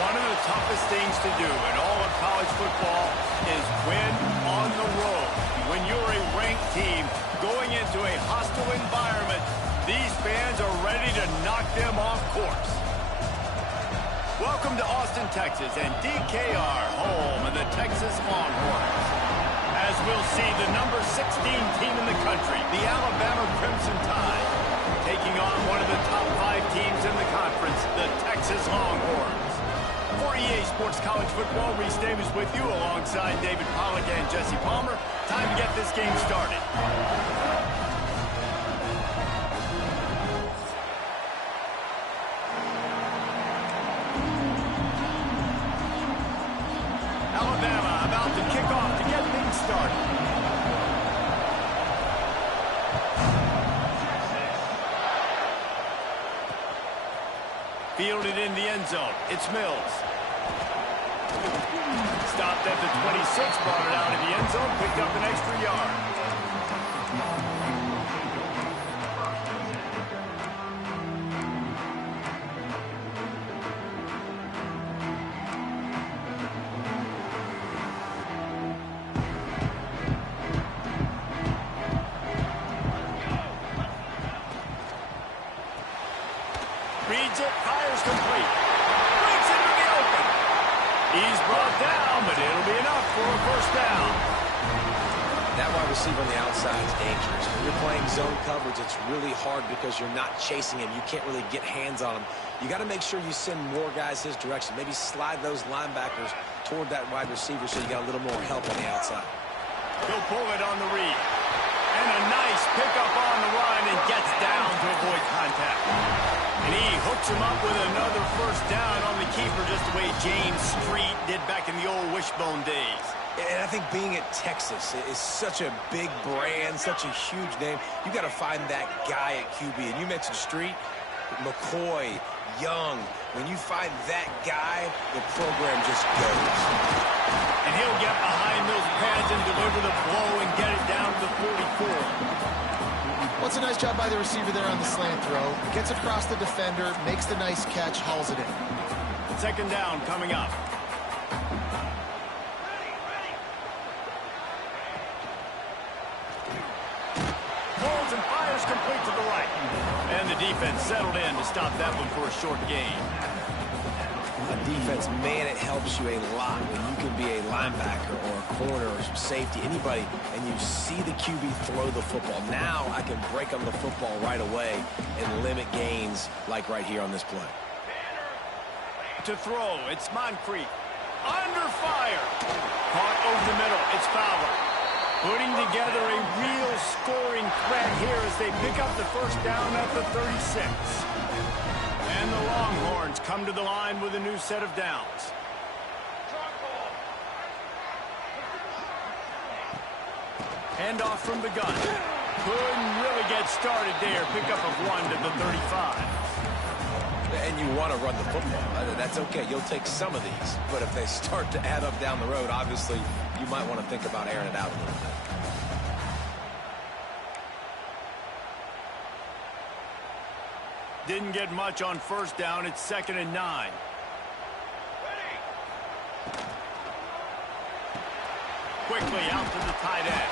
One of the toughest things to do in all of college football is win on the road. When you're a ranked team going into a hostile environment, these fans are ready to knock them off course. Welcome to Austin, Texas, and DKR, home of the Texas Longhorns. As we'll see, the number 16 team in the country, the Alabama Crimson Tide, taking on one of the top 5 teams in the conference, the Texas Longhorns. For EA Sports College Football, Reese Davis with you alongside David Pollack and Jesse Palmer. Time to get this game started. Alabama about to kick off to get things started. Fielded in the end zone. It's Mills. Stopped at the 26, brought it out of the end zone, picked up an extra yard. Reads it, fires complete. Breaks into the open. He's brought down, but it'll be enough for a first down. That wide receiver on the outside is dangerous. When you're playing zone coverage, it's really hard because you're not chasing him. You can't really get hands on him. You got to make sure you send more guys his direction. Maybe slide those linebackers toward that wide receiver so you got a little more help on the outside. He'll pull it on the read. And a nice pickup on the run and gets down to avoid contact. And he hooks him up with another first down on the keeper, just the way James Street did back in the old Wishbone days. And I think being at Texas is such a big brand, such a huge name. You got to find that guy at QB. And you mentioned Street, McCoy, Young. When you find that guy, the program just goes. And he'll get behind those pads and deliver the blow and get it down to the 44. What's a nice job by the receiver there on the slant throw. Gets across the defender, makes the nice catch, hauls it in. Second down coming up. Pulls and fires complete to the right. And the defense settled in to stop that one for a short gain. A defense, man, it helps you a lot when you can be a linebacker or a corner or some safety, anybody, and you see the QB throw the football. Now I can break on the football right away and limit gains like right here on this play. To throw, it's Moncrief. Under fire. Caught over the middle. It's Fowler. Putting together a real scoring threat here as they pick up the first down at the 36. And the Longhorns come to the line with a new set of downs. Handoff from the gun. Couldn't really get started there. Pickup of 1 to the 35. And you want to run the football. That's okay. You'll take some of these. But if they start to add up down the road, obviously, you might want to think about airing it out a little bit. Didn't get much on first down. It's 2nd and 9. Quickly out to the tight end.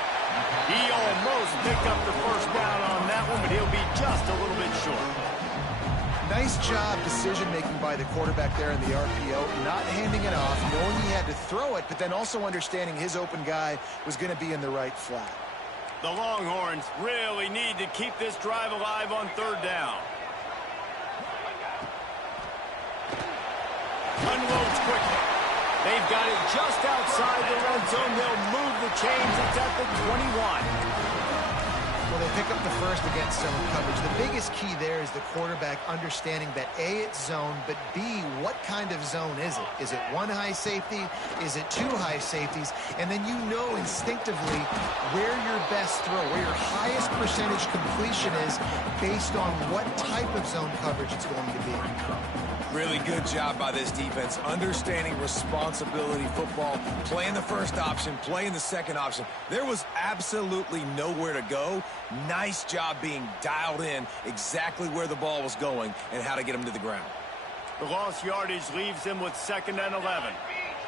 He almost picked up the first down on that one, but he'll be just a little bit short. Nice job decision-making by the quarterback there in the RPO, not handing it off, knowing he had to throw it, but then also understanding his open guy was going to be in the right flat. The Longhorns really need to keep this drive alive on third down. Unloads quickly. They've got it just outside the red zone. They'll move the chains. It's at the 21. Well, they pick up the first against zone coverage. The biggest key there is the quarterback understanding that A, it's zone, but B, what kind of zone is it? Is it one high safety? Is it two high safeties? And then you know instinctively where your best throw, where your highest percentage completion is based on what type of zone coverage it's going to be. Really good job by this defense, understanding responsibility football, playing the first option, playing the second option. There was absolutely nowhere to go. Nice job being dialed in exactly where the ball was going and how to get him to the ground. The lost yardage leaves them with 2nd and 11.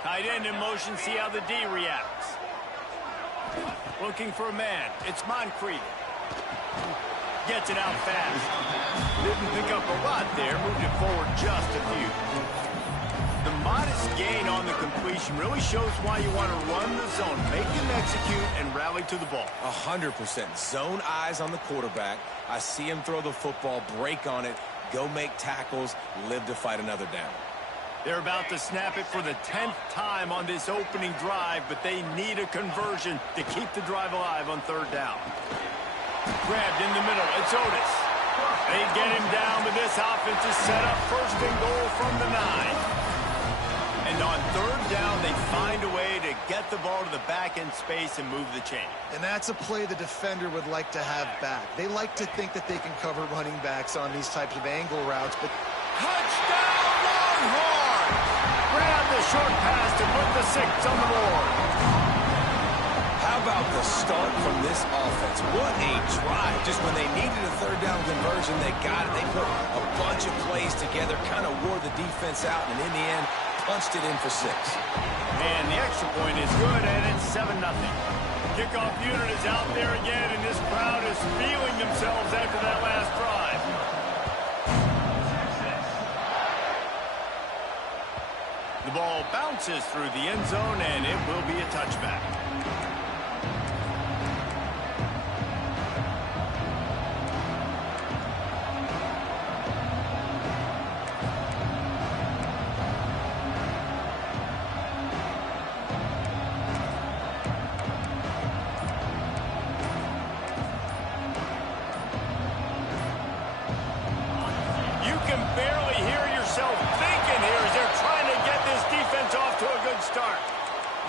Tight end in motion, see how the D reacts. Looking for a man. It's Moncrief. Gets it out fast. Didn't pick up a lot there. Moved it forward just a few. The modest gain on the completion really shows why you want to run the zone. Make him execute and rally to the ball. 100%. Zone eyes on the quarterback. I see him throw the football, break on it, go make tackles, live to fight another down. They're about to snap it for the 10th time on this opening drive, but they need a conversion to keep the drive alive on 3rd down. Grabbed in the middle. It's Otis. They get him down, but this offense is set up 1st and goal from the 9. And on 3rd down, they find a way to get the ball to the back end space and move the chain. And that's a play the defender would like to have back. They like to think that they can cover running backs on these types of angle routes, but touchdown Longhorn! Grab the short pass to put the 6 on the board. How about the start from this offense? What a drive. Just when they needed a 3rd down conversion, they got it. They put a bunch of plays together, kind of wore the defense out, and in the end, punched it in for 6. And the extra point is good, and it's 7-0. Kickoff unit is out there again, and this crowd is feeling themselves after that last drive. The ball bounces through the end zone, and it will be a touchback.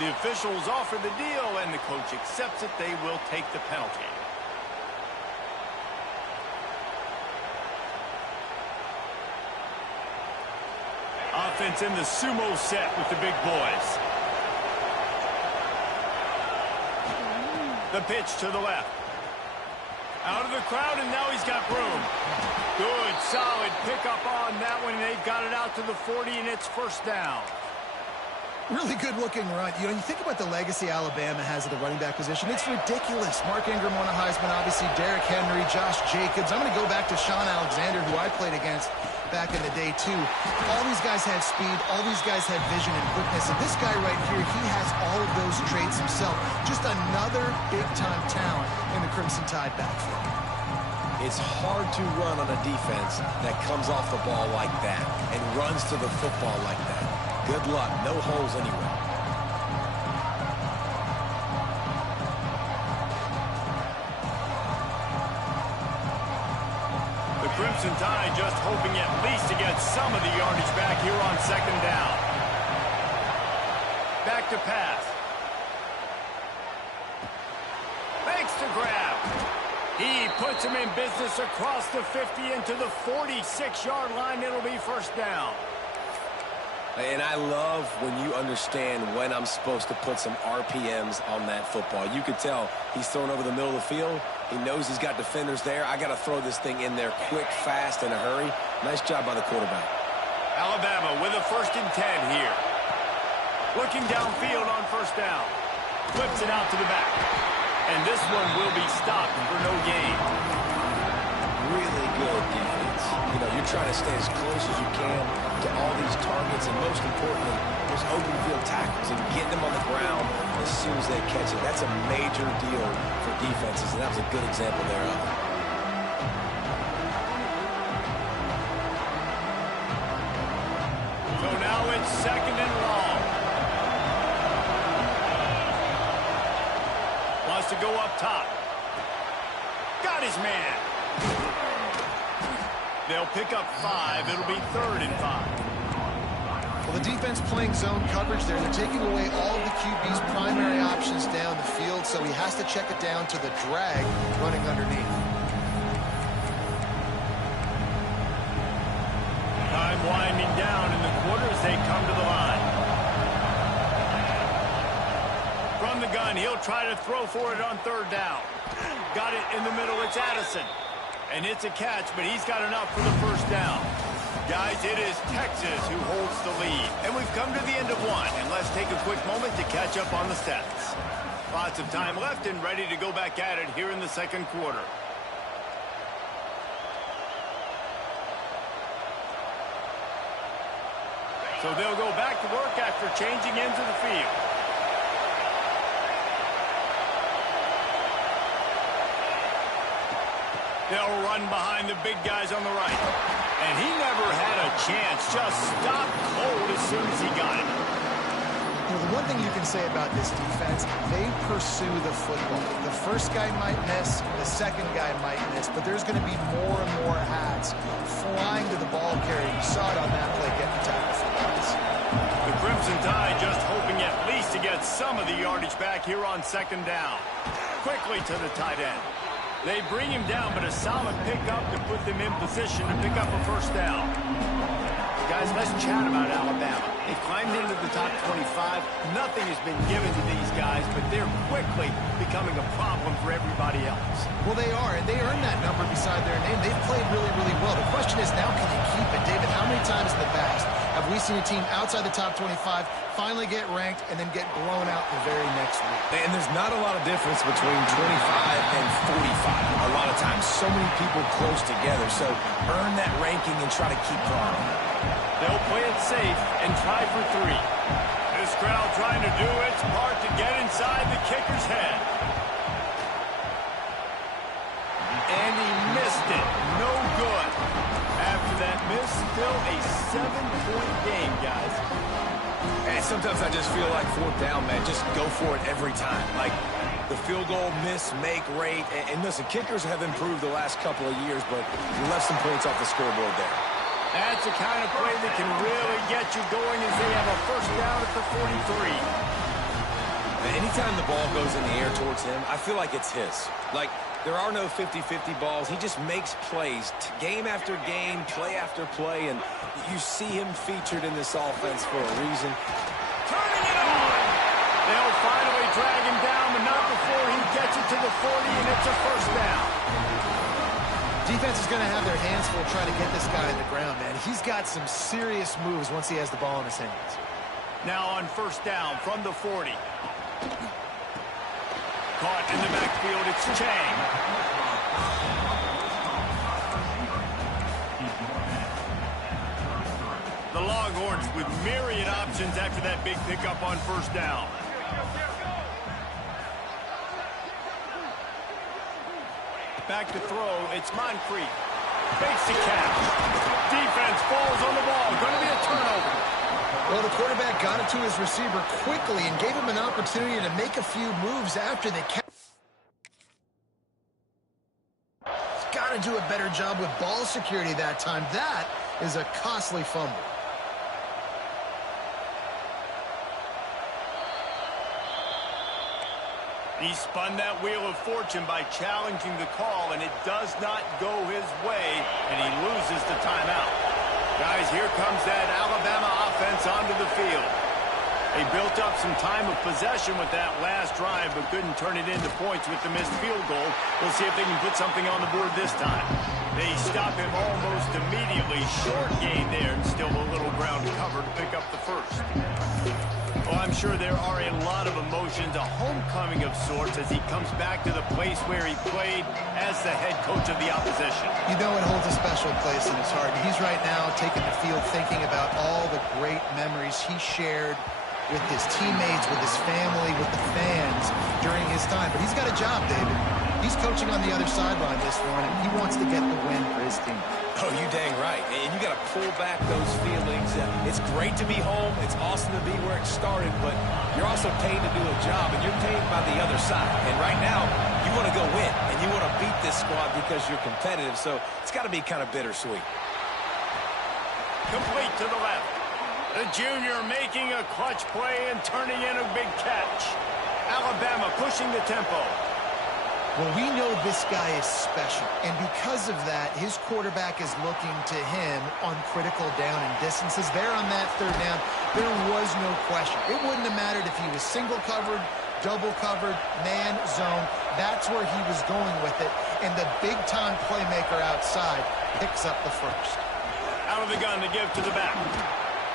The officials offer the deal, and the coach accepts it. They will take the penalty. Offense in the sumo set with the big boys. The pitch to the left. Out of the crowd, and now he's got room. Good, solid pickup on that one. They've got it out to the 40, and it's 1st down. Really good-looking run. You know, you think about the legacy Alabama has at the running back position. It's ridiculous. Mark Ingram won a Heisman, obviously Derrick Henry, Josh Jacobs. I'm going to go back to Sean Alexander, who I played against back in the day, too. All these guys had speed. All these guys had vision and quickness. And this guy right here, he has all of those traits himself. Just another big-time talent in the Crimson Tide backfield. It's hard to run on a defense that comes off the ball like that and runs to the football like that. Good luck. No holes anywhere. The Crimson Tide just hoping at least to get some of the yardage back here on 2nd down. Back to pass. Makes the grab. He puts him in business across the 50 into the 46-yard line. It'll be 1st down. And I love when you understand when I'm supposed to put some RPMs on that football. You could tell he's thrown over the middle of the field. He knows he's got defenders there. I got to throw this thing in there quick, fast, in a hurry. Nice job by the quarterback. Alabama with a 1st and 10 here. Looking downfield on 1st down. Flips it out to the back. And this one will be stopped for no gain. Really good defense. You know, you're trying to stay as close as you can to all these targets, and most importantly, those open field tackles, and get them on the ground as soon as they catch it. That's a major deal for defenses, and that was a good example thereof. So now it's 2nd and long. Wants to go up top. Got his man. They'll pick up 5. It'll be 3rd and 5. Well, the defense playing zone coverage there. They're taking away all of the QB's primary options down the field, so he has to check it down to the drag running underneath. Time winding down in the quarter as they come to the line. From the gun, he'll try to throw for it on 3rd down. Got it in the middle. It's Addison. And it's a catch, but he's got enough for the 1st down. Guys, it is Texas who holds the lead. And we've come to the end of one. And let's take a quick moment to catch up on the stats. Lots of time left and ready to go back at it here in the second quarter. So they'll go back to work after changing into the field. They'll run behind the big guys on the right. And he never had a chance. Just stopped cold as soon as he got it. Well, the one thing you can say about this defense, they pursue the football. The first guy might miss, the second guy might miss, but there's going to be more and more hats flying to the ball carrier. You saw it on that play getting tackled for loss. The Crimson Tide just hoping at least to get some of the yardage back here on second down. Quickly to the tight end. They bring him down, but a solid pickup to put them in position to pick up a first down. Guys, let's chat about Alabama. They climbed into the top 25. Nothing has been given to these guys, but they're quickly becoming a problem for everybody else. Well, they are, and they earned that number beside their name. They've played really, really well. The question is, now can they keep it? David, how many times in the past have we seen a team outside the top 25 finally get ranked and then get blown out the very next week? And there's not a lot of difference between 25 and 45. A lot of times, so many people close together. So earn that ranking and try to keep climbing. They'll play it safe and try for 3. This crowd trying to do its part to get inside the kicker's head. And he missed it. No good. After that miss, still a 7-point game, guys. And sometimes I just feel like fourth down, man. Just go for it every time. Like the field goal miss, make rate. And listen, kickers have improved the last couple of years, but you left some points off the scoreboard there. That's the kind of play that can really get you going as they have a first down at the 43. Anytime the ball goes in the air towards him, I feel like it's his. Like, there are no 50-50 balls. He just makes plays, game after game, play after play, and you see him featured in this offense for a reason. Turning it on! They'll finally drag him down, but not before he gets it to the 40, and it's a first down. Defense is going to have their hands full trying to get this guy on the ground, man. He's got some serious moves once he has the ball in his hands. Now on first down from the 40. Caught in the backfield, it's Chang. The Longhorns with myriad options after that big pickup on first down. Back to throw, it's Moncrief. Fakes the catch. Defense falls on the ball. Going to be a turnover. Well, the quarterback got it to his receiver quickly and gave him an opportunity to make a few moves after the catch. He's got to do a better job with ball security that time. That is a costly fumble. He spun that wheel of fortune by challenging the call, and it does not go his way, and he loses the timeout. Guys, here comes that Alabama offense onto the field. They built up some time of possession with that last drive, but couldn't turn it into points with the missed field goal. We'll see if they can put something on the board this time. They stop him almost immediately. Short gain there, and still a little ground cover to pick up the first. Well, I'm sure there are a lot of emotions, a homecoming of sorts as he comes back to the place where he played as the head coach of the opposition. You know it holds a special place in his heart. He's right now taking the field thinking about all the great memories he shared with his teammates, with his family, with the fans during his time. But he's got a job, David. He's coaching on the other sideline this one, and he wants to get the win for his team. Oh, you dang right. And you got to pull back those feelings. It's great to be home. It's awesome to be where it started, but you're also paid to do a job, and you're paid by the other side. And right now, you want to go win, and you want to beat this squad because you're competitive, so it's got to be kind of bittersweet. Complete to the left. The junior making a clutch play and turning in a big catch. Alabama pushing the tempo. Well, we know this guy is special, and because of that, his quarterback is looking to him on critical down and distances. There on that third down, there was no question. It wouldn't have mattered if he was single covered, double covered, man, zone. That's where he was going with it, and the big-time playmaker outside picks up the first. Out of the gun to give to the back.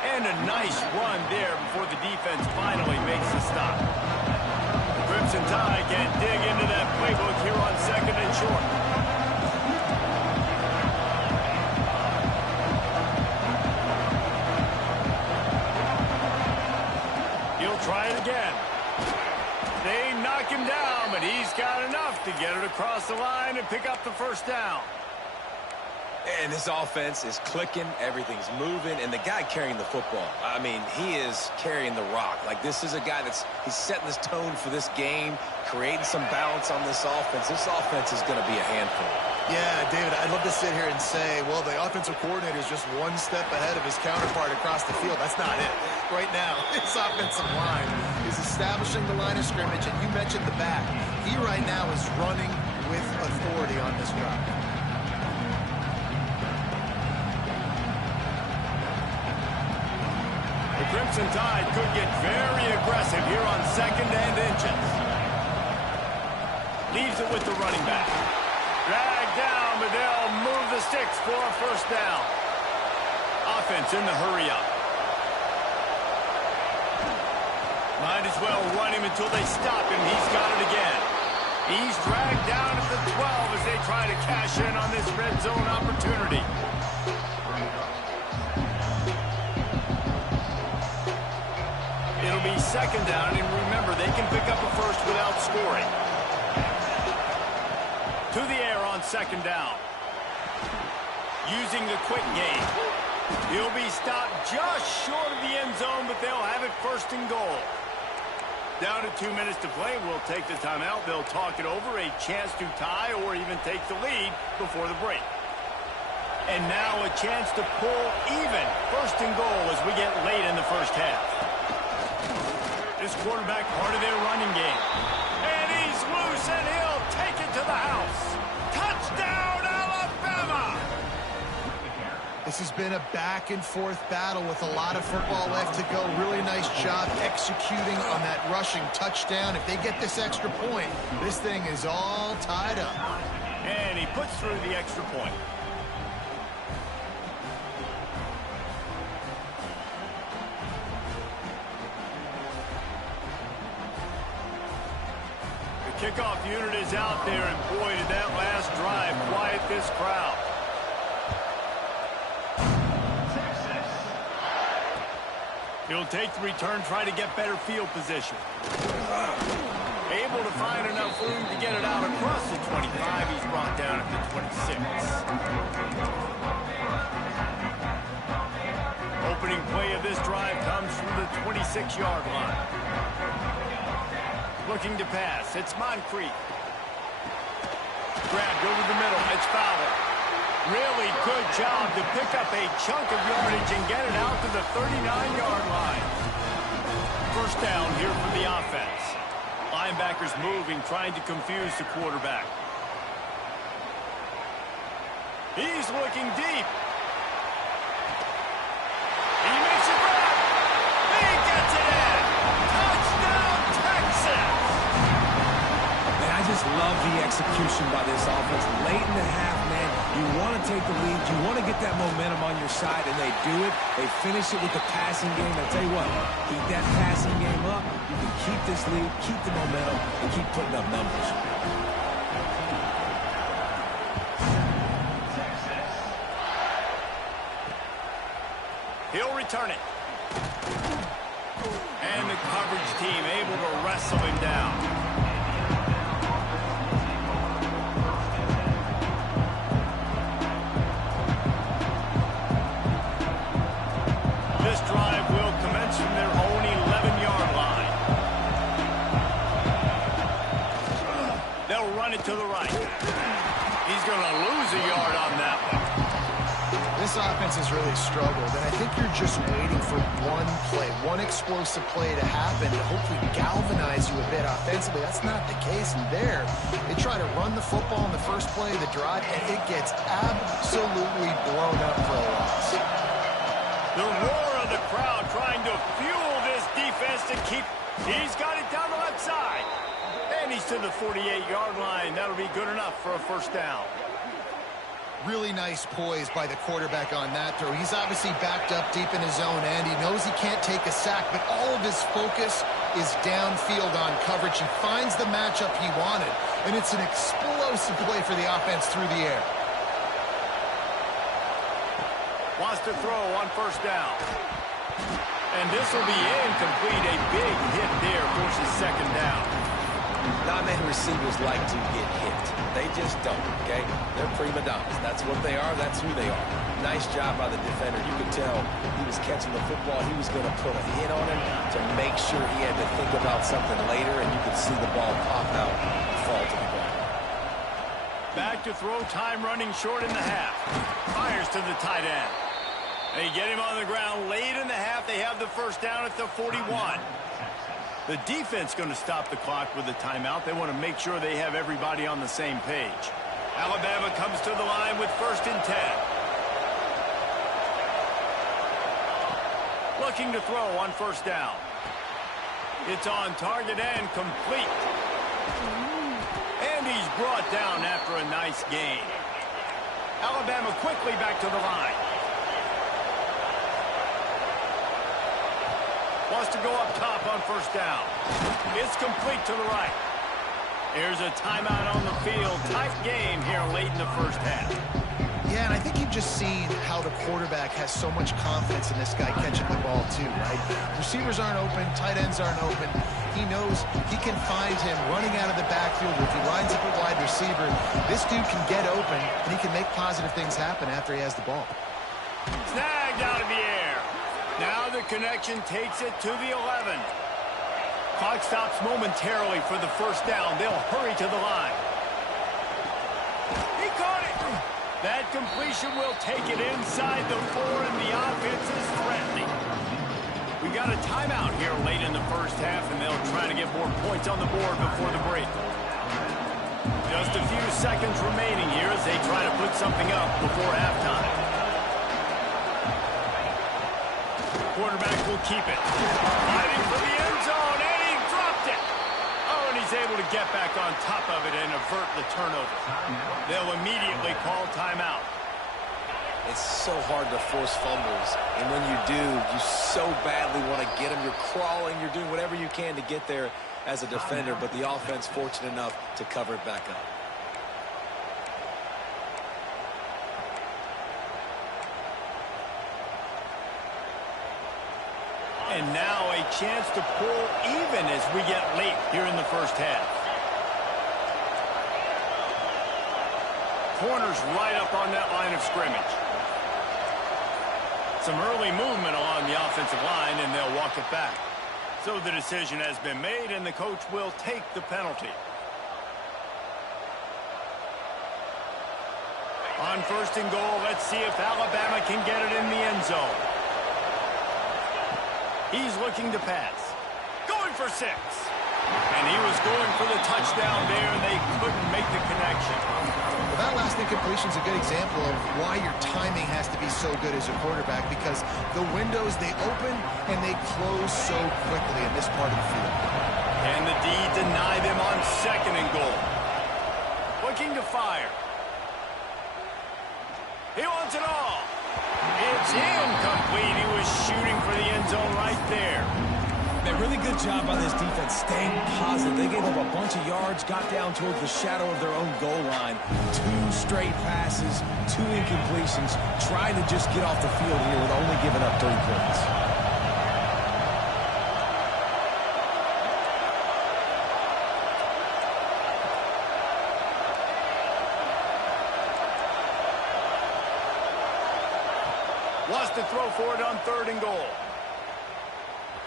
And a nice run there before the defense finally makes the stop. The Crimson Tide can dig into that playbook here on 2nd and short. He'll try it again. They knock him down, but he's got enough to get it across the line and pick up the first down. And this offense is clicking, everything's moving, and the guy carrying the football, I mean, he is carrying the rock. Like, this is a guy he's setting this tone for this game, creating some balance on this offense. This offense is going to be a handful. Yeah, David, I'd love to sit here and say, well, the offensive coordinator is just one step ahead of his counterpart across the field. That's not it. Right now, this offensive line is establishing the line of scrimmage, and you mentioned the back. He right now is running with authority on this drive. The Crimson Tide could get very aggressive here on 2nd and inches. Leaves it with the running back. Dragged down, but they'll move the sticks for a first down. Offense in the hurry up. Might as well run him until they stop him. He's got it again. He's dragged down at the 12 as they try to cash in on this red zone opportunity. It'll be 2nd down, and remember, they can pick up a first without scoring. To the air on 2nd down. Using the quick game. He'll be stopped just short of the end zone, but they'll have it 1st and goal. Down to 2 minutes to play. We'll take the timeout. They'll talk it over. A chance to tie or even take the lead before the break. And now a chance to pull even. 1st and goal as we get late in the first half. This quarterback part of their running game. And he's loose, and he'll take it to the house. Touchdown, Alabama! This has been a back-and-forth battle with a lot of football left to go. Really nice job executing on that rushing touchdown. If they get this extra point, this thing is all tied up. And he puts through the extra point. Kickoff unit is out there, and boy, did that last drive quiet this crowd. He'll take the return, try to get better field position. Able to find enough room to get it out across the 25. He's brought down at the 26. Opening play of this drive comes from the 26-yard line. Looking to pass. It's Moncrief. Grabbed over the middle. It's Fowler. Really good job to pick up a chunk of yardage and get it out to the 39-yard line. First down here for the offense. Linebackers moving, trying to confuse the quarterback. He's looking deep. He makes a grab. He gets it in. Touchdown, Texas! I just love the execution by this offense. Late in the half, man, you want to take the lead. You want to get that momentum on your side, and they do it. They finish it with the passing game. I tell you what, keep that passing game up. You can keep this lead, keep the momentum, and keep putting up numbers. He'll return it. And the coverage team able to wrestle him down. This drive will commence from their own 11-yard line. They'll run it to the right. He's going to lose a yard on that one. This offense has really struggled, and I think you're just waiting for one play, one explosive play to happen to hopefully galvanize you a bit offensively. That's not the case, and there, they try to run the football in the first play of the drive, and it gets absolutely blown up for a loss. The roar of the crowd trying to fuel this defense to keep. He's got it down the left side. And he's to the 48-yard line. That'll be good enough for a first down. Really nice poise by the quarterback on that throw. He's obviously backed up deep in his own end. He knows he can't take a sack, but all of his focus is downfield on coverage. He finds the matchup he wanted, and it's an explosive play for the offense through the air. Wants to throw on first down. And this will be incomplete. A big hit there forces second down. Not many receivers like to get hit. They just don't, okay? They're prima donnas. That's what they are. That's who they are. Nice job by the defender. You could tell he was catching the football. He was going to put a hit on him to make sure he had to think about something later, and you could see the ball pop out and fall to the ground. Back to throw, time running short in the half. Fires to the tight end. They get him on the ground late in the half. They have the first down at the 41. The defense going to stop the clock with a timeout. They want to make sure they have everybody on the same page. Alabama comes to the line with 1st and 10. Looking to throw on first down. It's on target and complete. And he's brought down after a nice gain. Alabama quickly back to the line. Wants to go up top on first down. It's complete to the right. Here's a timeout on the field. Tight game here late in the first half. Yeah, and I think you've just seen how the quarterback has so much confidence in this guy catching the ball too, right? Receivers aren't open, tight ends aren't open. He knows he can find him running out of the backfield. If he lines up a wide receiver, this dude can get open, and he can make positive things happen after he has the ball. Snagged out of the air. Now the connection takes it to the 11. Clock stops momentarily for the first down. They'll hurry to the line. He caught it. That completion will take it inside the 4, and the offense is threatening. We got a timeout here late in the first half, and they'll try to get more points on the board before the break. Just a few seconds remaining here as they try to put something up before halftime. Quarterback will keep it. Heading for the end zone, and he dropped it. Oh, and he's able to get back on top of it and avert the turnover. They'll immediately call timeout. It's so hard to force fumbles, and when you do, you so badly want to get them. You're crawling, you're doing whatever you can to get there as a defender, but the offense fortunate enough to cover it back up. And now a chance to pull even as we get late here in the first half. Corners right up on that line of scrimmage. Some early movement along the offensive line, and they'll walk it back. So the decision has been made, and the coach will take the penalty. On 1st and goal, let's see if Alabama can get it in the end zone. He's looking to pass. Going for 6. And he was going for the touchdown there, and they couldn't make the connection. Well, that last incompletion is a good example of why your timing has to be so good as a quarterback, because the windows, they open and they close so quickly in this part of the field. And the D deny them on 2nd and goal. Looking to fire. He wants it all. It's incomplete. He was shooting for the end zone right there. A really good job by this defense staying positive. They gave up a bunch of yards, got down towards the shadow of their own goal line. 2 straight passes, 2 incompletions, trying to just get off the field here with only giving up 3 points. Wants to throw for it on 3rd and goal.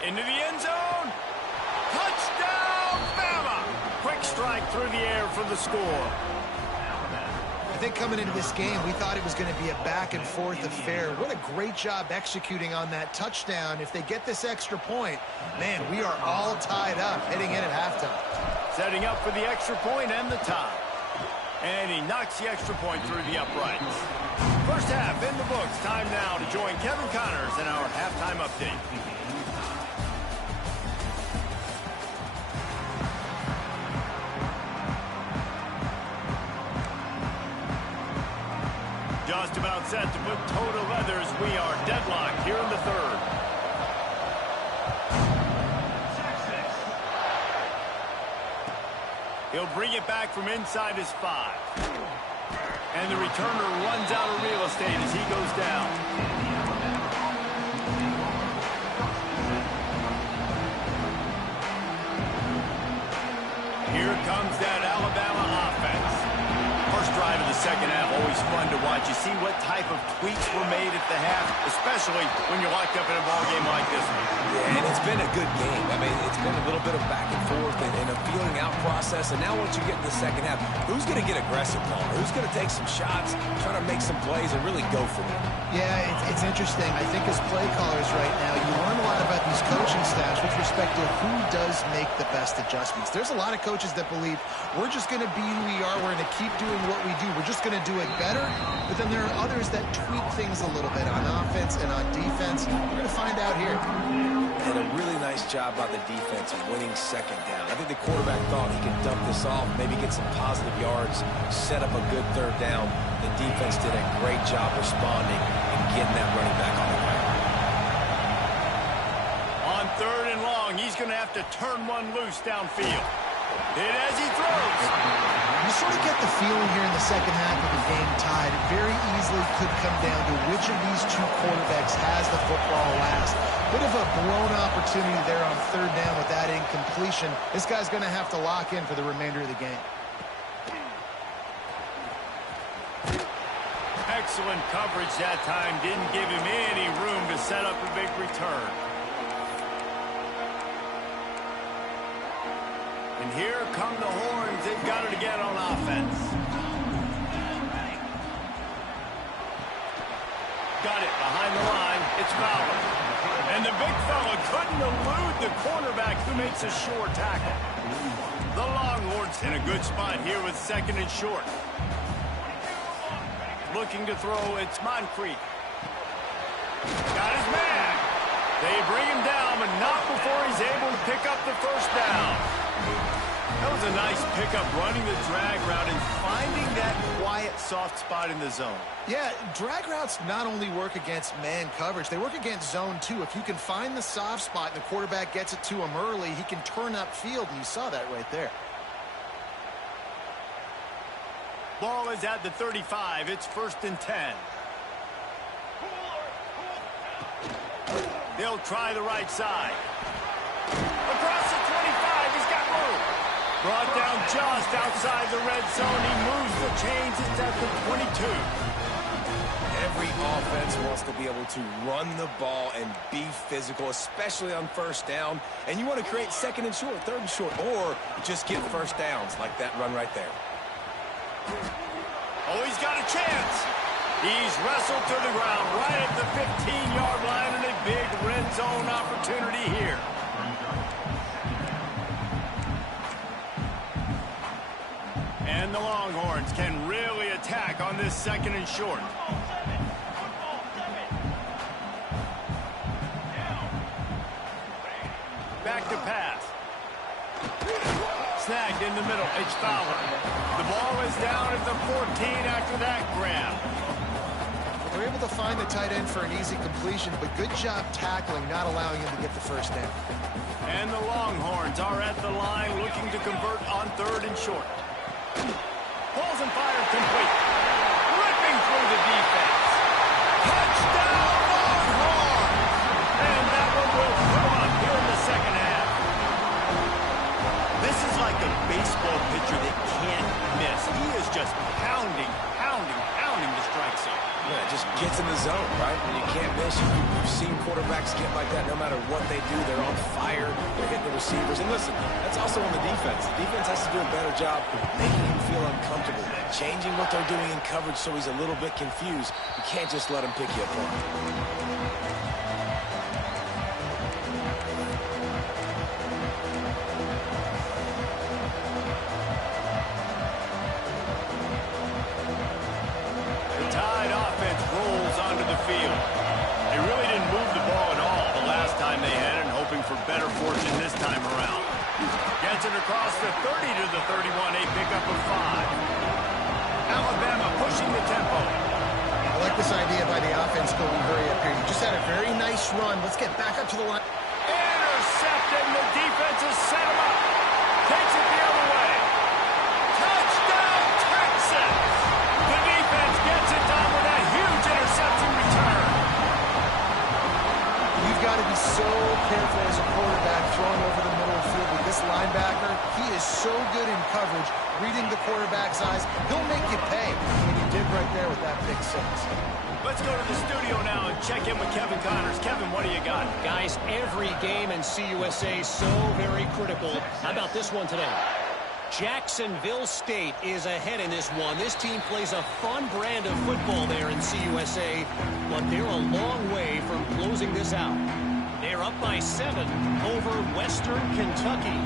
Into the end zone. Touchdown, Bama! Quick strike through the air for the score. I think coming into this game, we thought it was going to be a back-and-forth affair. What a great job executing on that touchdown. If they get this extra point, man, we are all tied up heading in at halftime. Setting up for the extra point and the tie. And he knocks the extra point through the uprights. First half in the books. Time now to join Kevin Connors in our halftime update. about set to put toe to leather as we are deadlocked here in the third. He'll bring it back from inside his 5. And the returner runs out of real estate as he goes down. Here comes that Alabama offense. First drive of the second half, always fun to watch. You see what type of tweaks were made at the half, especially when you're locked up in a ball game like this one. Yeah, and it's been a good game. I mean, it's been a little bit of back and forth and a feeling out process. And now once you get in the second half, who's going to get aggressive, Paul? Who's going to take some shots, try to make some plays, and really go for it? Yeah, it's interesting. I think as play callers right now, you learn a lot about these coaching staffs with respect to who does make the best adjustments. There's a lot of coaches that believe we're just going to be who we are. We're going to keep doing what we do. We're just going to do it better. But then there are others that tweak things a little bit on offense and on defense. We're going to find out here. And a really nice job by the defense of winning second down. I think the quarterback thought he could dump this off, maybe get some positive yards, set up a good third down. The defense did a great job responding and getting that running back on the ground. On third and long, he's going to have to turn one loose downfield. Hit as he throws. You sort of get the feeling here in the second half of the game tied. It very easily could come down to which of these two quarterbacks has the football last. Bit of a blown opportunity there on third down with that incompletion. This guy's going to have to lock in for the remainder of the game. Excellent coverage that time. Didn't give him any room to set up a big return. And here come the horns. They've got it again on offense. Got it behind the line. It's Fowler. And the big fella couldn't elude the cornerback who makes a sure tackle. The Longhorns in a good spot here with second and short. Looking to throw, it's Moncrief. Got his man. They bring him down, but not before he's able to pick up the first down. That was a nice pickup, running the drag route and finding that quiet, soft spot in the zone. Yeah, drag routes not only work against man coverage, they work against zone too. If you can find the soft spot and the quarterback gets it to him early, he can turn upfield, and you saw that right there. Ball is at the 35. It's 1st and 10. They'll try the right side. Across the 25, he's got room. Brought down just outside the red zone. He moves the chains. It's at the 22. Every offense wants to be able to run the ball and be physical, especially on first down. And you want to create second and short, third and short, or just get first downs like that run right there. Oh, he's got a chance. He's wrestled to the ground right at the 15-yard line, and a big red zone opportunity here. And the Longhorns can really attack on this second and short. Back to pass. Snagged in the middle. It's Fowler. The ball is down at the 14 after that grab. They're able to find the tight end for an easy completion, but good job tackling, not allowing him to get the first down. And the Longhorns are at the line looking to convert on third and short. Pulls and fires complete. Ripping through the defense. Touchdown Longhorns! And that one will put them up here in the second half. This is like a baseball pitcher that can't miss. He is just pounding the strike zone. Yeah, it just gets in the zone, right? When you can't miss, you've seen quarterbacks get like that no matter what they do. They're on fire. They're hitting the receivers. And listen, that's also on the defense. The defense has to do a better job making him feel uncomfortable, changing what they're doing in coverage so he's a little bit confused. You can't just let him pick you apart. Better fortune this time around. Gets it across the 30 to the 31, a pickup of 5. Alabama pushing the tempo. like this idea by the offense going very up here. You just had a very nice run. Let's get back up to the line. Intercepted, and the defense has set him up. Takes it the other way. Touchdown, Texans! The defense gets it done with that huge interception return. You've got to be so careful as a quarterback throwing over the middle of the field with this linebacker. He is so good in coverage, reading the quarterback's eyes. He'll make you pay, and you did right there with that pick six. Let's go to the studio now and check in with Kevin Connors. Kevin, what do you got? Guys, every game in CUSA so very critical. How about this one today? Jacksonville State is ahead in this one. This team plays a fun brand of football there in CUSA, but they're a long way from closing this out. They're up by 7 over Western Kentucky.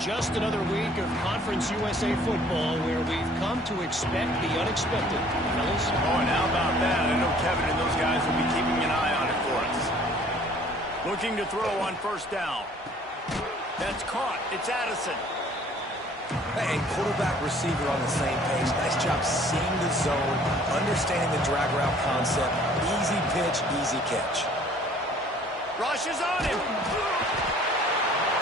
Just another week of Conference USA football where we've come to expect the unexpected. Fellas? Oh, and how about that? I know Kevin and those guys will be keeping an eye on it for us. Looking to throw on first down. That's caught. It's Addison. Hey, quarterback, receiver on the same page. Nice job seeing the zone, understanding the drag route concept. Easy pitch, easy catch. Rush is on him.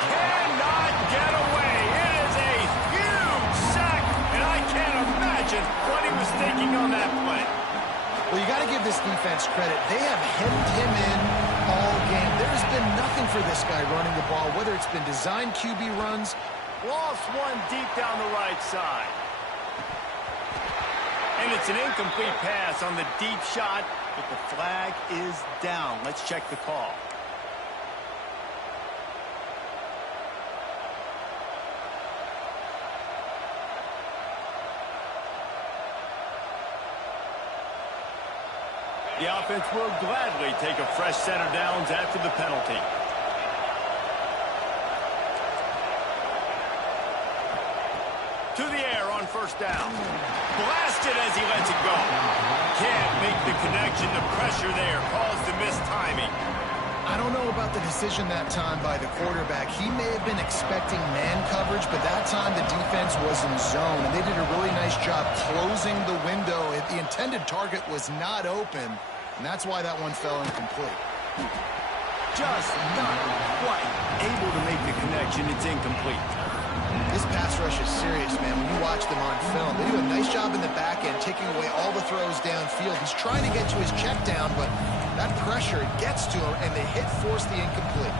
Cannot get away. It is a huge sack, and I can't imagine what he was thinking on that play. Well, you got to give this defense credit. They have hemmed him in all game. There's been nothing for this guy running the ball, whether it's been designed QB runs. Lost one deep down the right side. And it's an incomplete pass on the deep shot, but the flag is down. Let's check the call. The offense will gladly take a fresh set of downs after the penalty. To the air on first down. Blasted as he lets it go. Can't make the connection. The pressure there caused the missed timing. I don't know about the decision that time by the quarterback. He may have been expecting man coverage, but that time the defense was in zone, and they did a really nice job closing the window. The intended target was not open, and that's why that one fell incomplete. Just not quite able to make the connection. It's incomplete. This pass rush is serious, man. When you watch them on film, they do a nice job in the back end, taking away all the throws downfield. He's trying to get to his check down, but that pressure gets to him, and the hit forced the incomplete.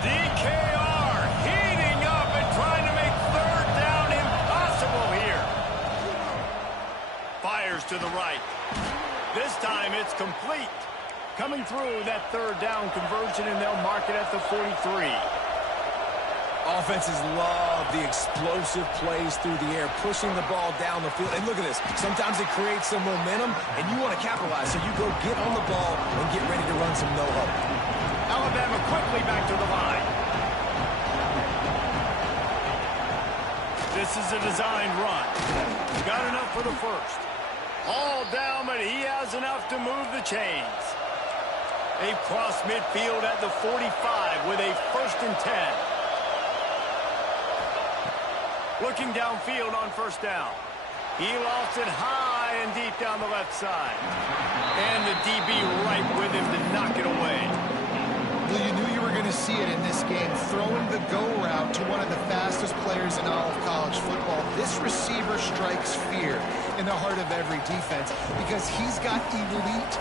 DKR heating up and trying to make third down impossible here. Fires to the right. This time it's complete. Coming through that third down conversion, and they'll mark it at the 43. Offenses love the explosive plays through the air, pushing the ball down the field. And look at this. Sometimes it creates some momentum, and you want to capitalize. So you go get on the ball and get ready to run some no-huddle. Alabama quickly back to the line. This is a designed run. Got enough for the first. All down, but he has enough to move the chains. They cross midfield at the 45 with a 1st and 10. Looking downfield on first down. He lofts it high and deep down the left side. And the DB right with him to knock it away. Well, you knew you were going to see it in this game, throwing the go route to one of the fastest players in all of college football. This receiver strikes fear in the heart of every defense because he's got elite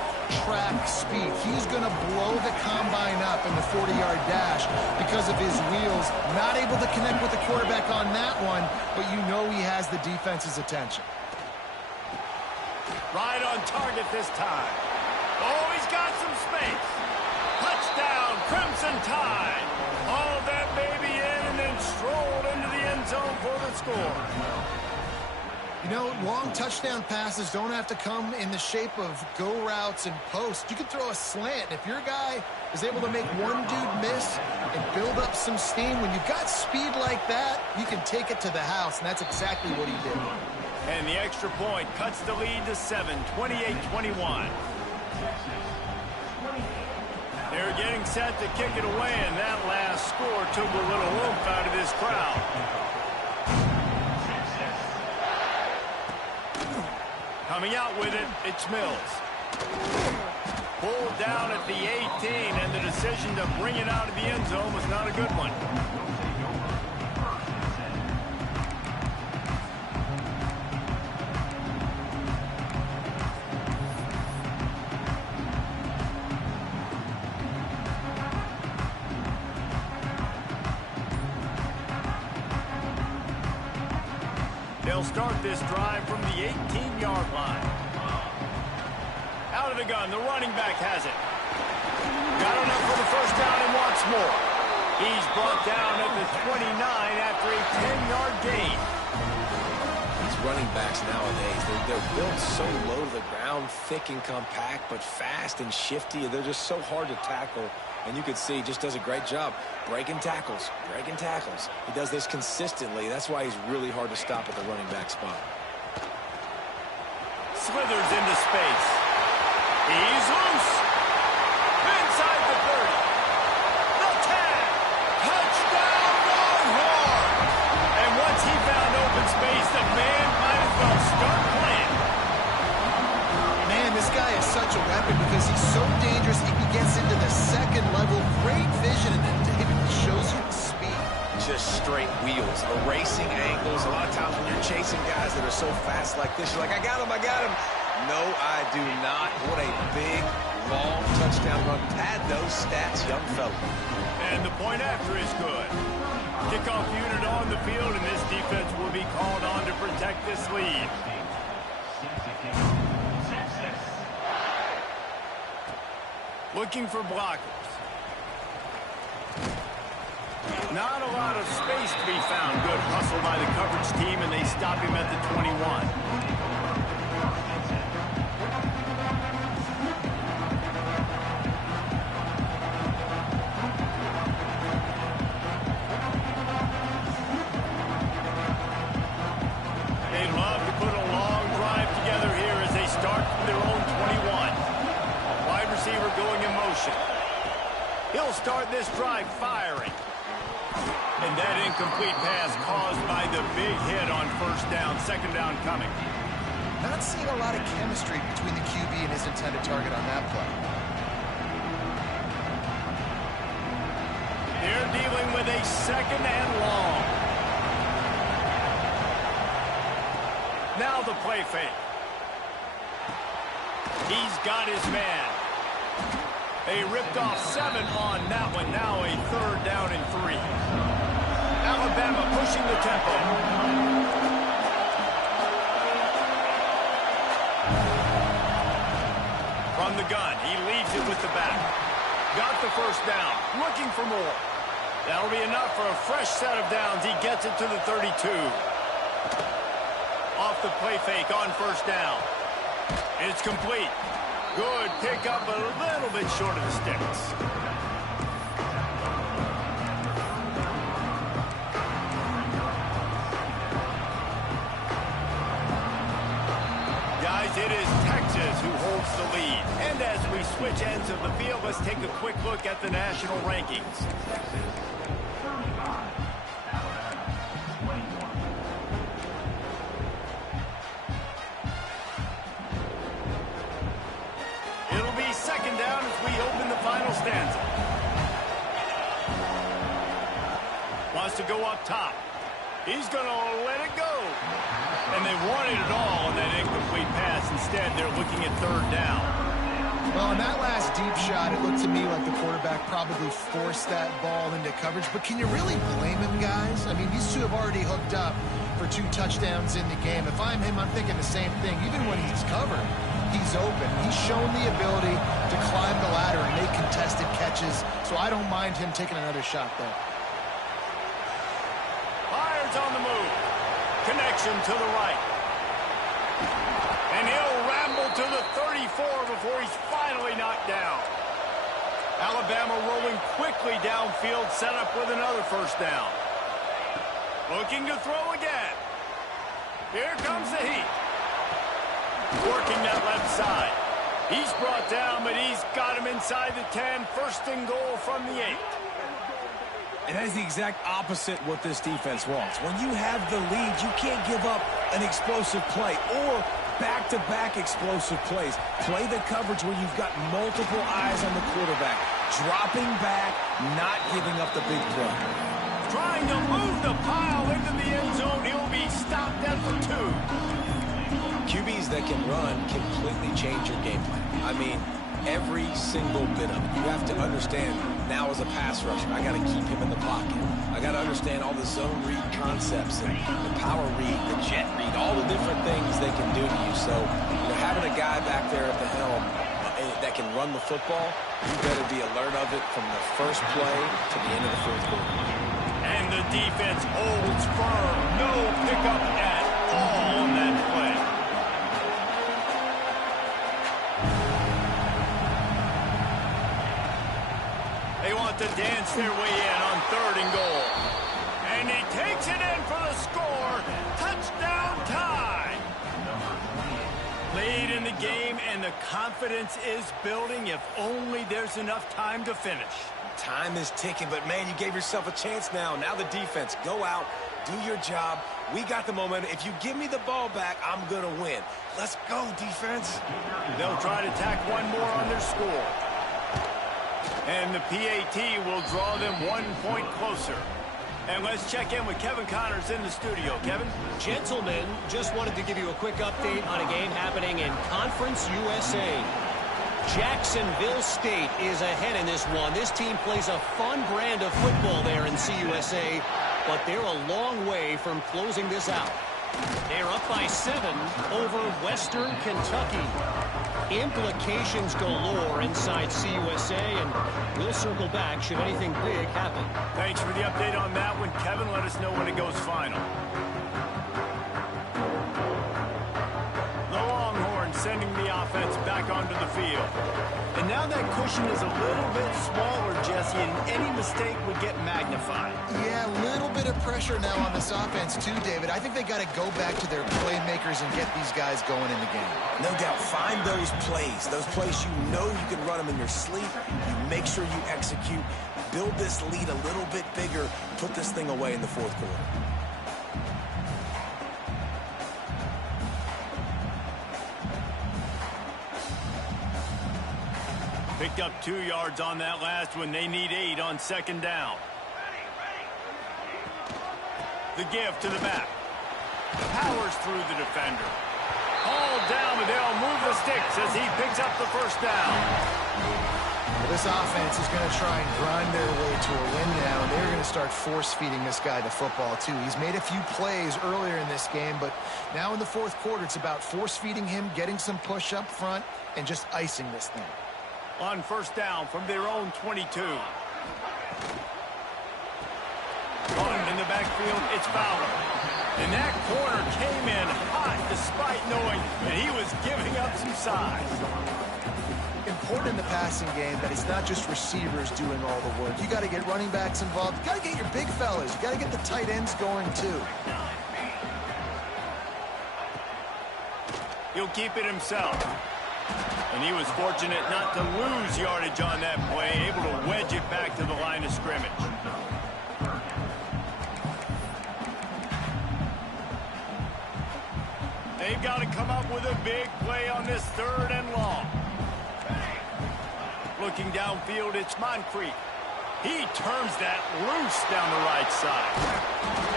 track speed. He's going to blow the combine up in the 40-yard dash because of his wheels. Not able to connect with the quarterback on that one, but you know he has the defense's attention. Right on target this time. Oh, he's got some space. Touchdown, Crimson Tide. Hauled that baby in and then strolled into the end zone for the score. You know, long touchdown passes don't have to come in the shape of go routes and posts. You can throw a slant. If your guy is able to make one dude miss and build up some steam, when you've got speed like that, you can take it to the house, and that's exactly what he did. And the extra point cuts the lead to 7, 28-21. They're getting set to kick it away, and that last score took a little oomph out of this crowd. Coming out with it, it's Mills. Pulled down at the 18, and the decision to bring it out of the end zone was not a good one. They'll start this drive from the 18-yard line. Out of the gun, the running back has it. Got enough for the first down and wants more. He's brought down at the 29 after a 10-yard gain. These running backs nowadays, they're built so low to the ground, thick and compact, but fast and shifty. They're just so hard to tackle. And you can see he just does a great job breaking tackles, breaking tackles. He does this consistently. That's why he's really hard to stop at the running back spot. Slithers into space. He's loose. Inside the 30. The tag. Touchdown, Longhorn. And once he found open space, the man might as well start playing. Man, this guy is such a weapon because he's so dangerous. He gets into the second level. Great vision, and it shows you the speed. Just straight wheels, erasing angles. A lot of times when you're chasing guys that are so fast like this, you're like, I got him, I got him. No, I do not. What a big, long touchdown run. Pad those stats, young fella. And the point after is good. Kickoff unit on the field, and this defense will be called on to protect this lead. Looking for blockers. Not a lot of space to be found. Good hustle by the coverage team, and they stop him at the 21. He'll start this drive firing. And that incomplete pass caused by the big hit on first down, second down coming. Not seeing a lot of chemistry between the QB and his intended target on that play. They're dealing with a second and long. Now the play fake. He's got his man. They ripped off 7 on that one. Now a third down and 3. Alabama pushing the tempo. From the gun, he leaves it with the back. Got the first down. Looking for more. That'll be enough for a fresh set of downs. He gets it to the 32. Off the play fake on first down. It's complete. Good pickup, but a little bit short of the sticks. Guys, it is Texas who holds the lead. And as we switch ends of the field, let's take a quick look at the national rankings. Second down as we open the final stanza. Wants to go up top. He's going to let it go. And they wanted it all on that incomplete pass. Instead, they're looking at third down. Well, on that last deep shot, it looked to me like the quarterback probably forced that ball into coverage. But can you really blame him, guys? I mean, these two have already hooked up for 2 touchdowns in the game. If I'm him, I'm thinking the same thing. Even when he's covered, he's open. He's shown the ability to climb the ladder and make contested catches, so I don't mind him taking another shot there. Fires on the move. Connection to the right. And he'll ramble to the 34 before he's finally knocked down. Alabama rolling quickly downfield, set up with another first down. Looking to throw again. Here comes the heat. Working that left side. He's brought down, but he's got him inside the 10. First and goal from the 8. And that is the exact opposite what this defense wants. When you have the lead, you can't give up an explosive play or back-to-back explosive plays. Play the coverage where you've got multiple eyes on the quarterback. Dropping back, not giving up the big play. Trying to move the pile into the end zone. He'll be stopped at the 2. QBs that can run completely change your game plan. I mean, every single bit of it. You have to understand, now as a pass rusher, I got to keep him in the pocket. I got to understand all the zone read concepts and the power read, the jet read, all the different things they can do to you. So, having a guy back there at the helm that can run the football, you better be alert of it from the first play to the end of the fourth quarter. And the defense holds firm. No pickup at all on that play. They want to dance their way in on 3rd and goal. And he takes it in for the score. Touchdown tie. Late in the game, and the confidence is building. If only there's enough time to finish. Time is ticking, but, man, you gave yourself a chance now. Now the defense, go out, do your job. We got the momentum. If you give me the ball back, I'm going to win. Let's go, defense. They'll try to tack one more on their score. And the PAT will draw them 1 point closer. And let's check in with Kevin Connors in the studio. Kevin? Gentlemen, just wanted to give you a quick update on a game happening in Conference USA. Jacksonville State is ahead in this one. This team plays a fun brand of football there in CUSA, but they're a long way from closing this out. They're up by 7 over Western Kentucky. Implications galore inside CUSA, and we'll circle back should anything big happen. Thanks for the update on that one, Kevin. Let us know when it goes final. The Longhorns sending the offense back onto the field. And now that cushion is a little bit smaller, Jesse, and any mistake would get magnified. Yeah, a little bit of pressure now on this offense too, David. I think they got to go back to their playmakers and get these guys going in the game. No doubt. Find those plays you know you can run them in your sleep. You make sure you execute. Build this lead a little bit bigger. Put this thing away in the fourth quarter. Picked up 2 yards on that last one. They need 8 on 2nd down. The give to the back. Powers through the defender. All down, but they'll move the sticks as he picks up the 1st down. Well, this offense is going to try and grind their way to a win now, and they're going to start force-feeding this guy the football, too. He's made a few plays earlier in this game, but now in the fourth quarter, it's about force-feeding him, getting some push up front, and just icing this thing. On 1st down from their own 22. In the backfield, it's Fowler. And that corner came in hot despite knowing that he was giving up some size. Important in the passing game that it's not just receivers doing all the work. You got to get running backs involved. You got to get your big fellas. You got to get the tight ends going too. He'll keep it himself. And he was fortunate not to lose yardage on that play, able to wedge it back to the line of scrimmage. They've got to come up with a big play on this 3rd and long. Looking downfield, it's Moncrief. He turns that loose down the right side.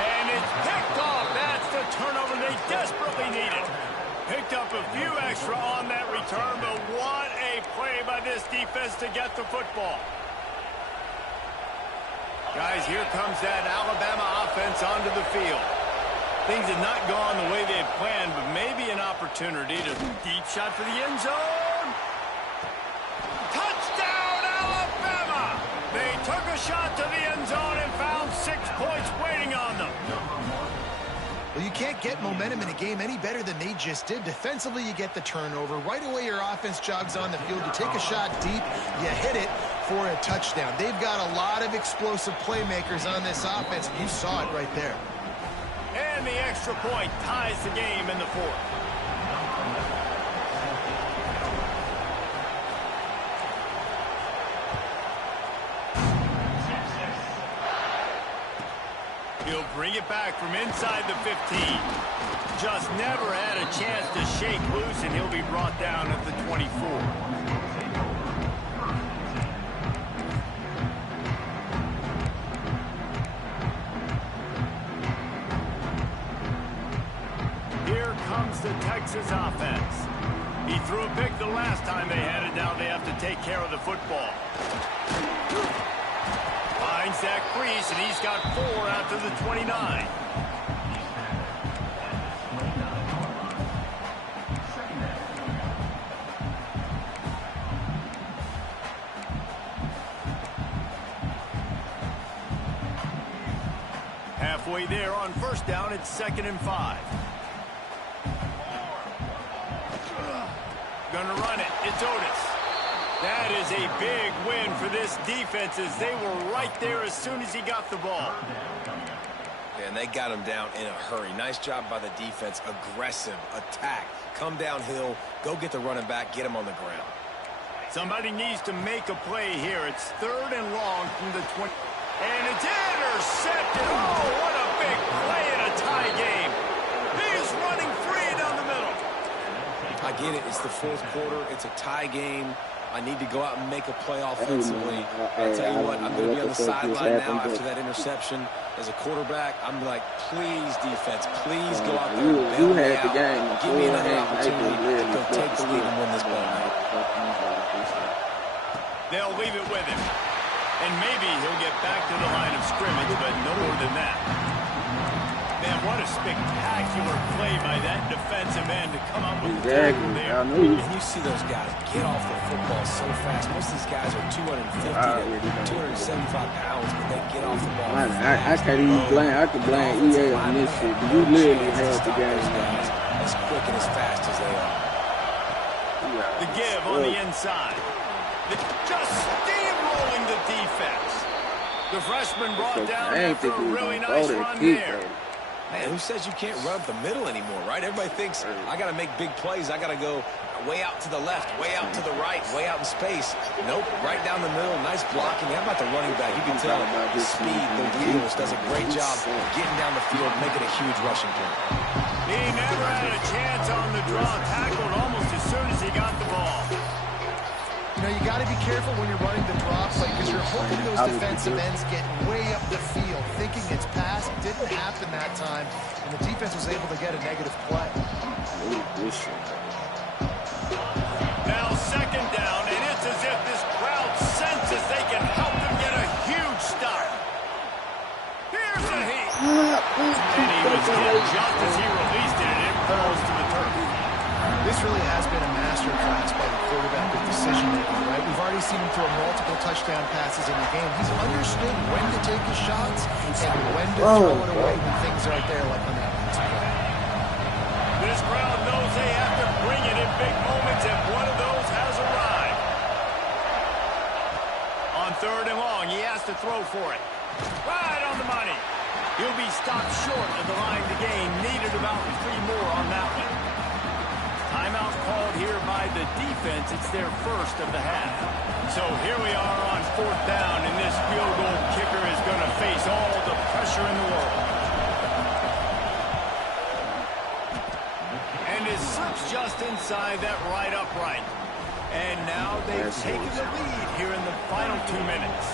And it's picked off. That's the turnover they desperately needed. Picked up a few extra on that return, but what a play by this defense to get the football. Guys, here comes that Alabama offense onto the field. Things had not gone the way they had planned, but maybe an opportunity to deep shot for the end zone. Touchdown, Alabama! They took a shot to the end zone and found 6 points waiting on them. Well, you can't get momentum in a game any better than they just did. Defensively, you get the turnover. Right away, your offense jogs on the field. You take a shot deep, you hit it for a touchdown. They've got a lot of explosive playmakers on this offense. You saw it right there. And the extra point ties the game in the 4th. He'll bring it back from inside the 15. Just never had a chance to shake loose, and he'll be brought down at the 24. Here comes the Texas offense. He threw a pick the last time they had it. Now they have to take care of the football. Finds that crease, and he's got 4 out to the 29. Halfway there on first down, it's 2nd and 5. Gonna run it. It's Otis. That is a big win for this defense as they were right there as soon as he got the ball. Yeah, and they got him down in a hurry. Nice job by the defense. Aggressive attack. Come downhill. Go get the running back. Get him on the ground. Somebody needs to make a play here. It's 3rd and long from the 20. And it's intercepted. Oh, what a big play in a tie game. He's running free down the middle. I get it. It's the 4th quarter. It's a tie game. I need to go out and make a play offensively. I'll tell you what, I'm going to be on the sideline now after that interception. As a quarterback, I'm like, please, defense, please go out there and bail me out. Give me another opportunity to go take the lead and win this ball game. They'll leave it with him. And maybe he'll get back to the line of scrimmage, but no more than that. Man, what a spectacular play by that defensive end to come up with the tackle there. And you see those guys get off the football so fast. Most of these guys are 250 to 275 pounds, but they get off the ball fast. I can't even blame. I can blame EA on this shit. You literally held the game guys as quick and as fast as they are. The give on the inside. Just steamrolling the defense. The freshman brought down after a really nice run there. Man, who says you can't run up the middle anymore, right? Everybody thinks, I got to make big plays. I got to go way out to the left, way out to the right, way out in space. Nope, right down the middle. Nice blocking. How about the running back? You can tell the speed, the wheels, does a great job getting down the field, making a huge rushing play. He never had a chance on the draw. Tackled almost as soon as he got the ball. You know, you got to be careful when you're running the drop play because you're hoping those defensive ends get way up the field, thinking it's pass. It didn't happen that time, and the defense was able to get a negative play. Now 2nd down, and it's as if this crowd senses they can help them get a huge start. Here's a heat. And he was hit just as he released it, and it falls to the turf. This really has been a masterclass by the quarterback with decision-making, right? We've already seen him throw multiple touchdown passes in the game. He's understood when to take his shots and when to throw it away when things aren't there, like on that last play. This crowd knows they have to bring it in big moments, and one of those has arrived. On 3rd and long, he has to throw for it. Right on the money. He'll be stopped short of the line to gain. Needed about 3 more on that one. Timeout called here by the defense. It's their first of the half. So here we are on 4th down, and this field goal kicker is going to face all the pressure in the world. And it slips just inside that right upright. And now they've taken the lead here in the final 2 minutes.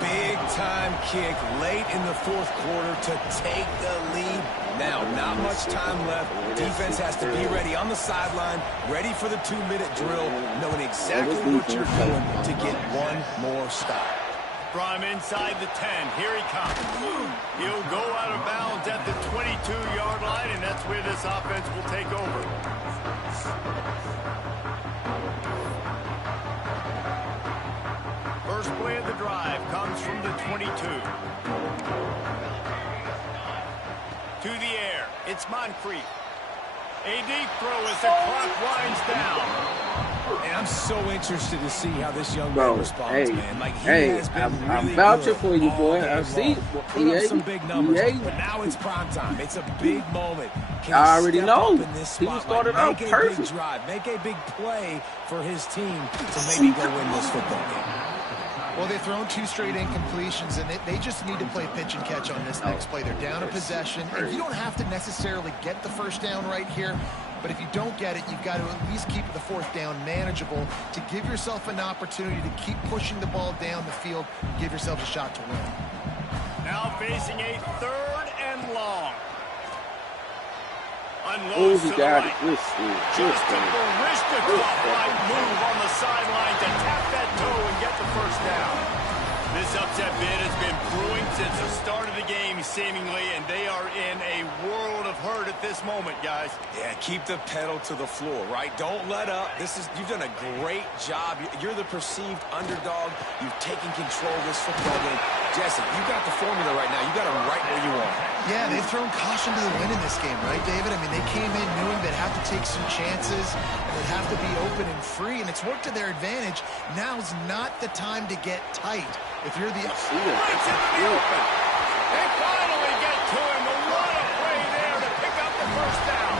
Big time kick late in the 4th quarter to take the lead. Now, not much time left. Defense has to be ready on the sideline, ready for the 2-minute drill, knowing exactly what you're doing to get one more stop. From inside the 10, here he comes. He'll go out of bounds at the 22-yard line, and that's where this offense will take over. First play of the drive comes from the 22. To the air, it's Moncrief. A deep throw as the clock winds down. And I'm so interested to see how this young man responds, man. Like, he has been really I'm vouching for you, boy. I've seen put up some big numbers, but now it's prime time. It's a big moment. Can I already know. He started out perfect. Make a big drive, make a big play for his team to maybe go win this football game. Well, they've thrown 2 straight incompletions, and they just need to play pitch and catch on this next play. They're down a possession, and you don't have to necessarily get the first down right here, but if you don't get it, you've got to at least keep the 4th down manageable to give yourself an opportunity to keep pushing the ball down the field, give yourselves a shot to win. Now facing a 3rd and long. Unloads to the right. Just a Barishnikov-like move on the sideline to tap that toe and get the first down. This upset bid has been brewing since the start of the game, seemingly, and they are in a world of hurt at this moment, guys. Yeah, keep the pedal to the floor, right? Don't let up. You've done a great job. You're the perceived underdog. You've taken control of this football game. Jesse, you got the formula right now. You got them right where you want. Yeah, they've thrown caution to the wind in this game, right, David? I mean, they came in knowing they'd have to take some chances, and they'd have to be open and free, and it's worked to their advantage. Now's not the time to get tight. If you're the... Breaks into the open. They finally get to him. What a play there to pick up the first down.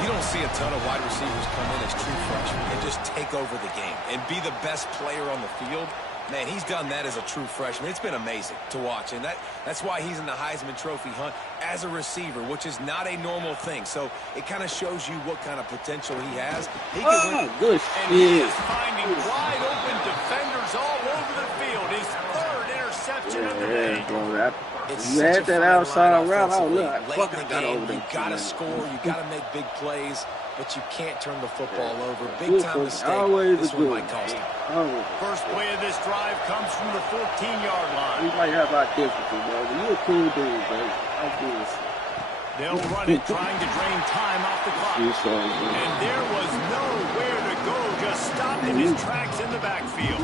You don't see a ton of wide receivers come in as true freshmen and just take over the game and be the best player on the field. Man, he's done that as a true freshman. It's been amazing to watch, and that's why he's in the Heisman Trophy hunt as a receiver, which is not a normal thing. So it kind of shows you what kind of potential he has. He can win. Good and he is finding wide open defenders all over the field. His 3rd interception of the day. You had that outside route. Oh, look, late in the game, you got to score, you got to make big plays, but you can't turn the football over. Big time mistake. This one might cost him. First play of this drive comes from the 14-yard line. We might have our differences, bro. You a cool dude, baby. I'm good. They'll run it, trying to drain time off the clock. And there was nowhere to go, just stopped in his tracks in the backfield.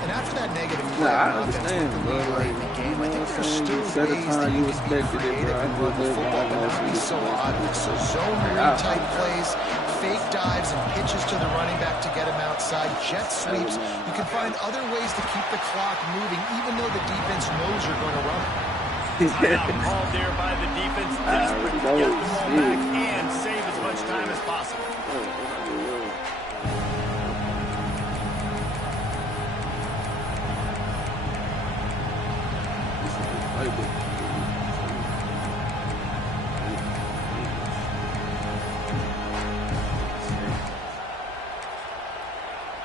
And after that negative play, I understand, bro. Like, game, I think there's still set a ways time that you you can be expected it, creative bro. and run the football, but not be so obvious. So zone read type plays, fake dives and pitches to the running back to get him outside, jet sweeps. You can find other ways to keep the clock moving, even though the defense knows you're going to run it. Timeout called there by the defense, desperate to get the ball back and save as much time as possible.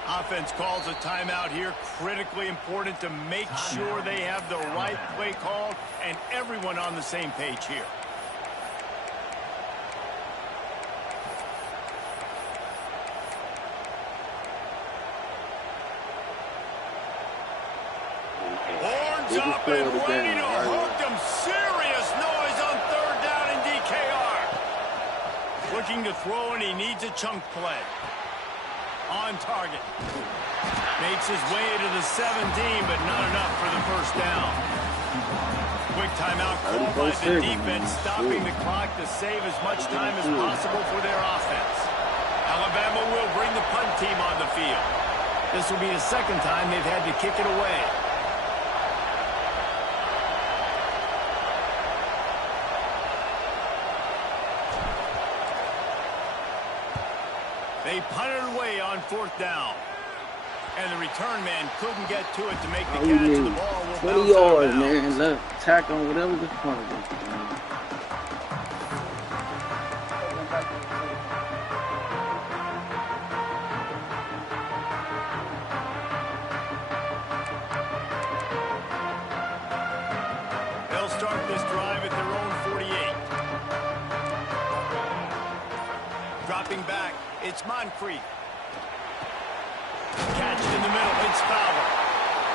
Offense calls a timeout here. Critically important to make sure they have the right play called and everyone on the same page here. Horns up and ready to hook them. Serious noise on 3rd down in DKR. Looking to throw, and he needs a chunk play. On target. Makes his way to the 17, but not enough for the first down. Quick timeout called by the defense, stopping the clock to save as much time as possible for their offense. Alabama will bring the punt team on the field. This will be the 2nd time they've had to kick it away. They punted away on 4th down. And the return man couldn't get to it to make the catch. And the ball will 20 yards, man. Look, attack on whatever's in front of them. They'll start this drive at their own 48. Dropping back, it's Moncrief. Catch in the middle, it's Fowler.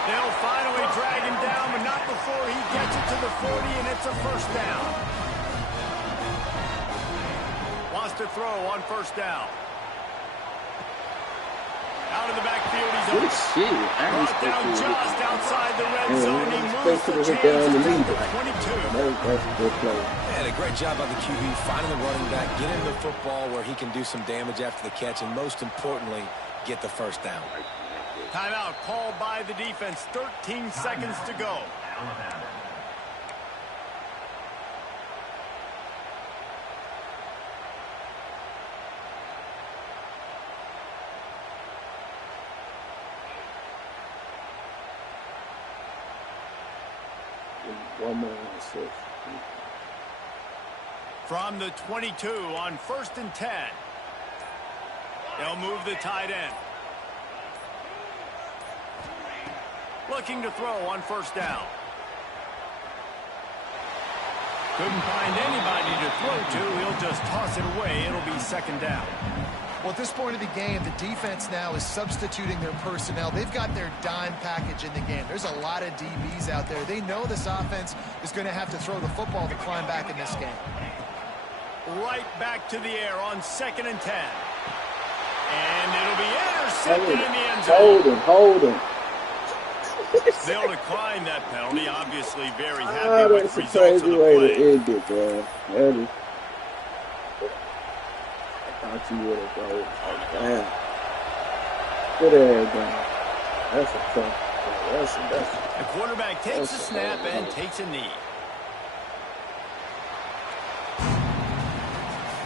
They'll finally drag him down, but not before he gets it to the 40, and it's a first down. Wants to throw on 1st down. Out of the backfield, he's open. Brought down just outside the red zone. He moves the chains to the 22. And a great job by the QB, finding the running back, getting the football where he can do some damage after the catch, and most importantly, get the first down. Timeout called by the defense. 13 seconds to go. One more assist. From the 22 on 1st and 10. They'll move the tight end. Looking to throw on 1st down. Couldn't find anybody to throw to. He'll just toss it away. It'll be 2nd down. Well, at this point of the game, the defense now is substituting their personnel. They've got their dime package in the game. There's a lot of DBs out there. They know this offense is going to have to throw the football to climb back in this game. Right back to the air on 2nd and 10. And it'll be intercepted in the end zone. Hold him. They'll decline that penalty. Obviously very happy with That's the a results crazy of the way play. to end it, bro. That is. I thought you would have, bro. Oh, damn. Good ass, man. That's a tough. That's The quarterback takes a snap and takes a knee.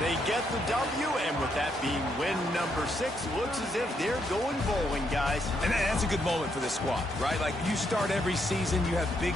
They get the W, and with that being win number 6, looks as if they're going bowling, guys. And that's a good moment for this squad, right? Like, you start every season, you have big